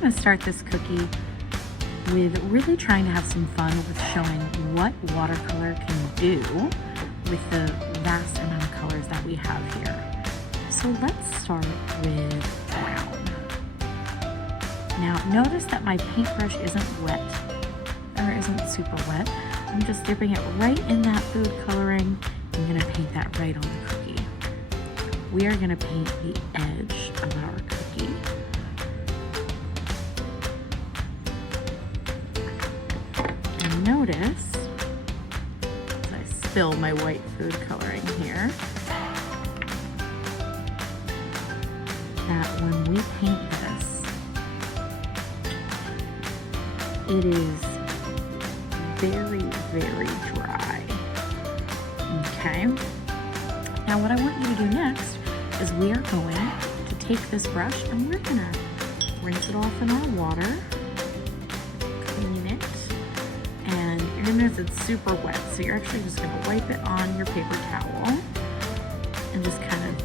going to start this cookie with really trying to have some fun with showing what watercolor can do with the vast amount of colors that we have here. So let's start with brown. Now notice that my paintbrush isn't wet, or isn't super wet. I'm just dipping it right in that food coloring. I'm going to paint that right on the cookie. We are going to paint the edge of our cookie. And notice, as I spill my white food coloring here, that when we paint this, it is very, very dry. Okay. Now what I want you to do next is we are going to take this brush and we're gonna rinse it off in our water, clean it, and you're gonna notice it's super wet, so you're actually just gonna wipe it on your paper towel and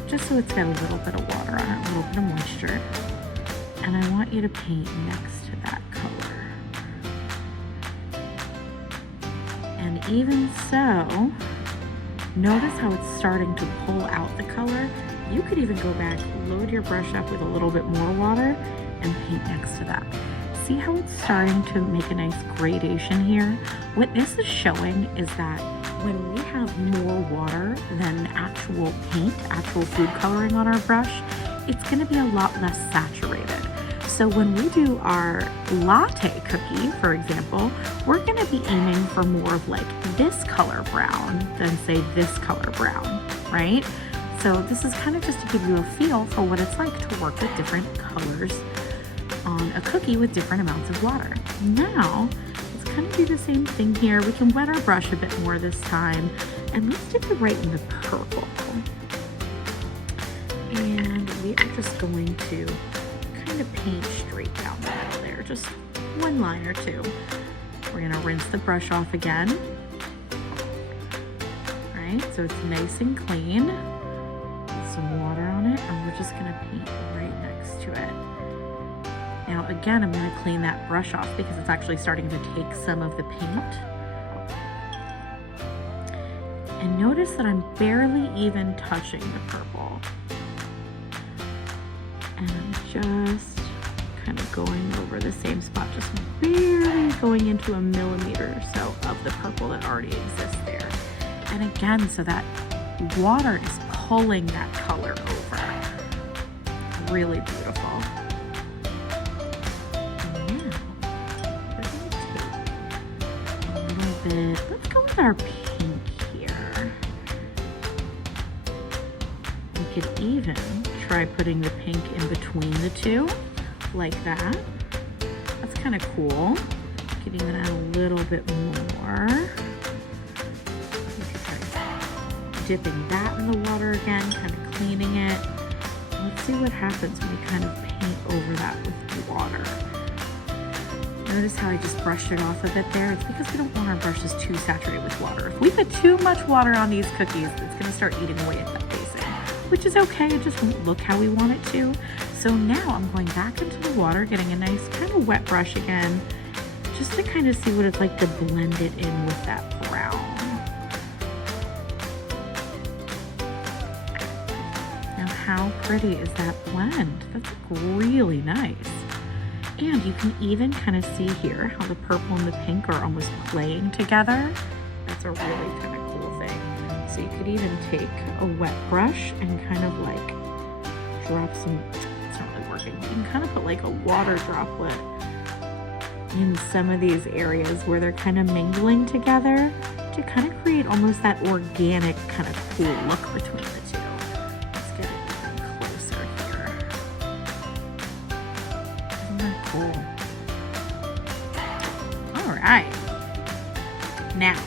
just so it's got a little bit of water on it, a little bit of moisture. And I want you to paint next to that color. And even so, notice how it's starting to pull out the color. You could even go back, load your brush up with a little bit more water and paint next to that. See how it's starting to make a nice gradation here? What this is showing is that when we have more water than actual paint, actual food coloring on our brush, it's going to be a lot less saturated. So when we do our latte cookie, for example, we're going to be aiming for more of like this color brown than say this color brown, right? So this is kind of just to give you a feel for what it's like to work with different colors on a cookie with different amounts of water. Now, let's kind of do the same thing here. We can wet our brush a bit more this time, and let's dip it right in the purple. And we are just going to kind of paint straight down the middle there, just one line or two. We're gonna rinse the brush off again. All right, so it's nice and clean. Put some water on it, and we're just gonna paint right next to it. Now again, I'm gonna clean that brush off because it's actually starting to take some of the paint. And notice that I'm barely even touching the purple. And I'm just kind of going over the same spot, just barely going into a millimeter or so of the purple that already exists there. And again, so that water is pulling that color over. Really beautiful. And now, we're going to take a little bit, let's go with our pink here. We could even try putting the pink in between the two, like that. That's kind of cool. You could even add a little bit more. You could try dipping that in the water again, kind of cleaning it. Let's see what happens when we kind of paint over that with the water. Notice how I just brushed it off a bit there? It's because we don't want our brushes too saturated with water. If we put too much water on these cookies, it's going to start eating away at that facing, which is okay. It just won't look how we want it to. So now I'm going back into the water, getting a nice kind of wet brush again, just to kind of see what it's like to blend it in with that brown. Now how pretty is that blend? That's really nice. And you can even kind of see here how the purple and the pink are almost playing together. That's a really kind of cool thing. So you could even take a wet brush and kind of like drop some, it's not really working, you can kind of put like a water droplet in some of these areas where they're kind of mingling together to kind of create almost that organic kind of cool look between the two. Let's get it even closer here. Isn't that cool? All right. Now,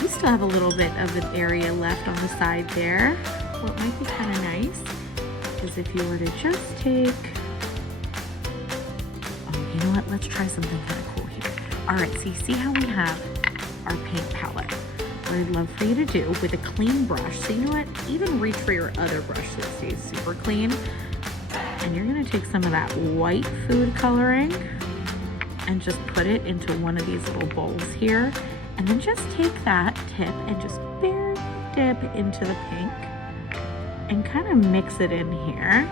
we still have a little bit of an area left on the side there. What might be kind of nice is if you were to just take, oh, you know what? Let's try something kind of cool here. All right, so you see how we have our paint palette. What I'd love for you to do with a clean brush, so you know what? Even reach for your other brush that stays super clean. And you're gonna take some of that white food coloring and just put it into one of these little bowls here. And then just take that tip and just barely dip into the pink and kind of mix it in here.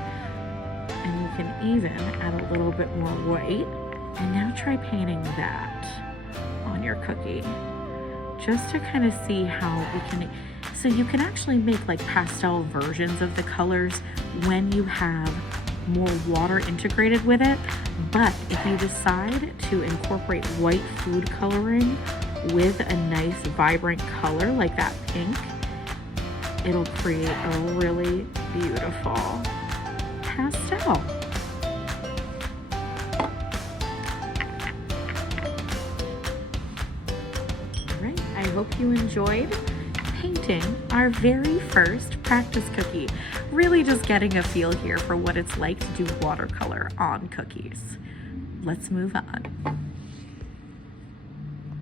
And you can even add a little bit more white. And now try painting that on your cookie, just to kind of see how we can, so you can actually make like pastel versions of the colors when you have more water integrated with it. But if you decide to incorporate white food coloring with a nice vibrant color like that pink, it'll create a really beautiful pastel. I hope you enjoyed painting our very first practice cookie. Really just getting a feel here for what it's like to do watercolor on cookies. Let's move on.